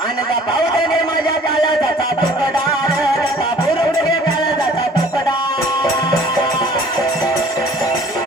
आणि त्या भावताने माझ्या काळाचा